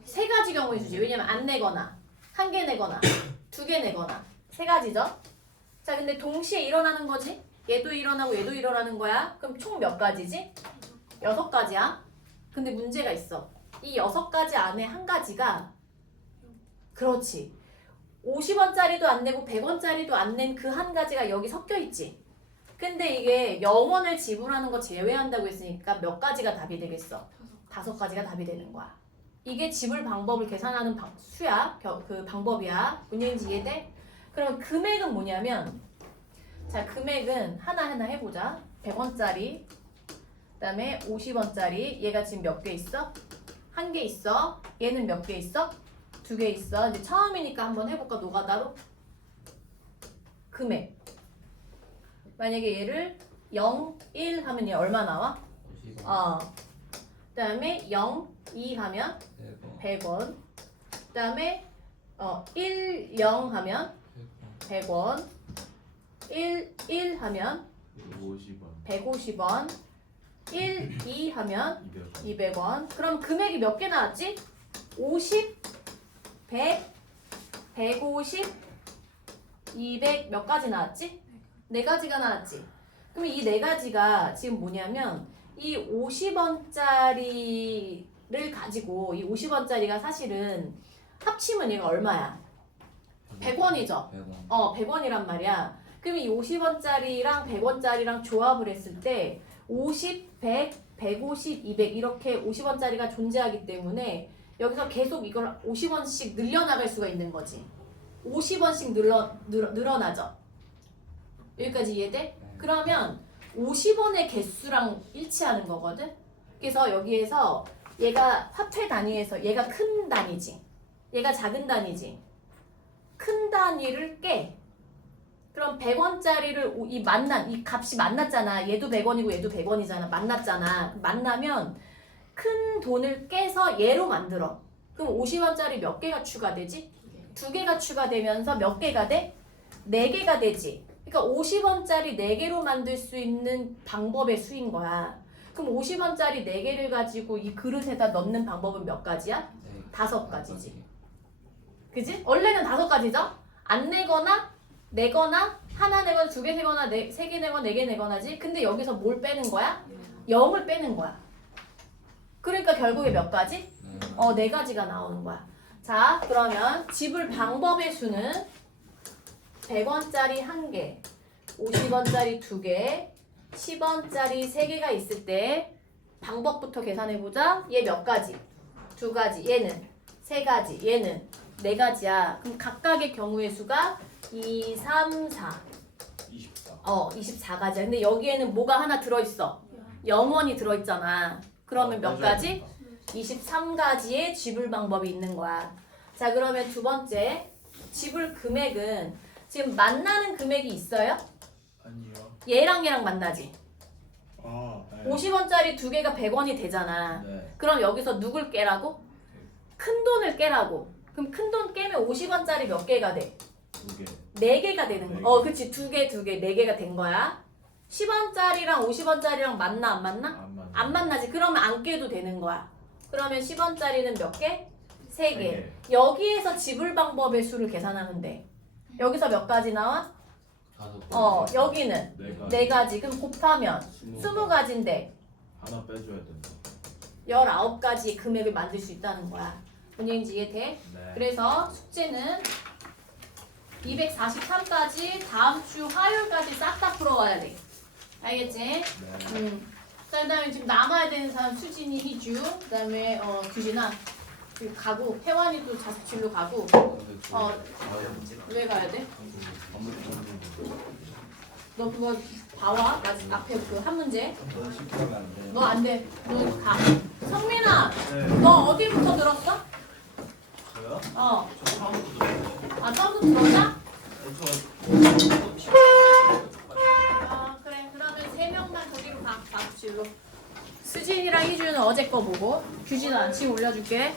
세 가지 경우의 수지. 왜냐면 안 내거나 한 개 내거나 2개 내거나 세 가지죠. 자 근데 동시에 일어나는 거지. 얘도 일어나고 얘도 일어나는 거야. 그럼 총 몇 가지지? 6가지야. 근데 문제가 있어. 이 6가지 안에 한 가지가 그렇지. 50원짜리도 안 내고 100원짜리도 안 낸 그 한 가지가 여기 섞여 있지. 근데 이게 0원을 지불하는 거 제외한다고 했으니까 몇 가지가 답이 되겠어? 5가지가 답이 되는 거야. 이게 지불 방법을 계산하는 수야. 그 방법이야. 문제인지 이해돼? 그럼 금액은 뭐냐면 자 금액은 하나하나 해보자. 100원짜리 그 다음에 50원짜리 얘가 지금 몇 개 있어? 1개 있어. 얘는 몇 개 있어? 2개 있어. 이제 처음이니까 한번 해볼까? 노가다로 금액 만약에 얘를 0, 1 하면 얘 얼마 나와? 그 다음에 0, 2 하면 100원 그 다음에 1, 0 하면 100원 1, 1 하면 150원. 150원 1, 2 하면 200원. 200원. 그럼 금액이 몇 개 나왔지? 50, 100, 150, 200 몇 가지 나왔지? 4가지가 나왔지? 그럼 이 4가지가 지금 뭐냐면 이 50원짜리를 가지고 이 50원짜리가 사실은 합치면 얘가 얼마야? 100원이죠? 100원이란 말이야. 그럼 이 50원짜리랑 100원짜리랑 조합을 했을 때 50, 100, 150, 200 이렇게 50원짜리가 존재하기 때문에 여기서 계속 이걸 50원씩 늘려나갈 수가 있는 거지. 50원씩 늘어나죠. 여기까지 이해돼? 그러면 50원의 개수랑 일치하는 거거든. 그래서 여기에서 얘가 화폐 단위에서 얘가 큰 단위지. 얘가 작은 단위지. 큰 단위를 깨. 그럼 100원짜리를 이 값이 만났잖아. 얘도 100원이고 얘도 100원이잖아. 만났잖아. 만나면 큰 돈을 깨서 얘로 만들어. 그럼 50원짜리 몇 개가 추가되지? 2개가 추가되면서 몇 개가 돼? 4개가 되지. 그러니까 50원짜리 4개로 만들 수 있는 방법의 수인 거야. 그럼 50원짜리 4개를 가지고 이 그릇에다 넣는 방법은 몇 가지야? 네. 5가지지. 그지? 원래는 5가지죠? 안 내거나 내거나 하나 내거나 2개 내거나 3개 내거나 4개 내거나지. 근데 여기서 뭘 빼는 거야? 0을 빼는 거야. 그러니까 결국에 몇 가지? 4가지가 나오는 거야. 자, 그러면 지불 방법의 수는 100원짜리 1개, 50원짜리 2개, 10원짜리 3개가 있을 때 방법부터 계산해보자. 얘 몇 가지? 2가지. 얘는 3가지. 얘는 4가지야. 그럼 각각의 경우의 수가 2, 3, 4. 24. 24가지야. 근데 여기에는 뭐가 하나 들어있어? 0원이 들어있잖아. 그러면 몇 가지? 23가지의 지불 방법이 있는 거야. 자, 그러면 두 번째. 지불 금액은 지금 만나는 금액이 있어요? 아니요. 얘랑 만나지. 아, 네. 50원짜리 2개가 100원이 되잖아. 네. 그럼 여기서 누굴 깨라고? 큰 돈을 깨라고. 그럼 큰 돈 깨면 50원짜리 몇 개가 돼? 2개. 4개가 되는 거야. 그치. 2개, 4개가 된 거야. 10원짜리랑 50원짜리랑 만나, 안 만나? 안 맞네. 안 만나지. 그러면 안 깨도 되는 거야. 그러면 10원짜리는 몇 개? 3개. 개. 여기에서 지불 방법의 수를 계산하면 돼. 여기서 몇 가지 나와? 5번. 여기는 4가지. 그럼 곱하면 20가지인데 하나 빼줘야 된다. 19가지의 금액을 만들 수 있다는 거야. 본인지 이해돼? 네. 그래서 숙제는 243까지 다음 주 화요일까지 싹 다 풀어와야 돼. 알겠지? 네. 자, 그다음에 지금 남아야 되는 사람 수진이, 희주, 그다음에 규진아, 그리고 가고 혜완이도 자습실로 가고. 왜 가야 돼? 너 그거 봐와. 앞에 그 한 문제. 너무 쉽게 안 돼. 너 안 돼. 너 가. 성민아, 네. 너 어디부터 들었어? 저요? 저 처음부터 들었어요. 처음부터 들었나? 그래. 그러면 3명만 저기로 가. 자습실로. 수진이랑 희주는 어제 거 보고. 규진아, 지금 올려줄게.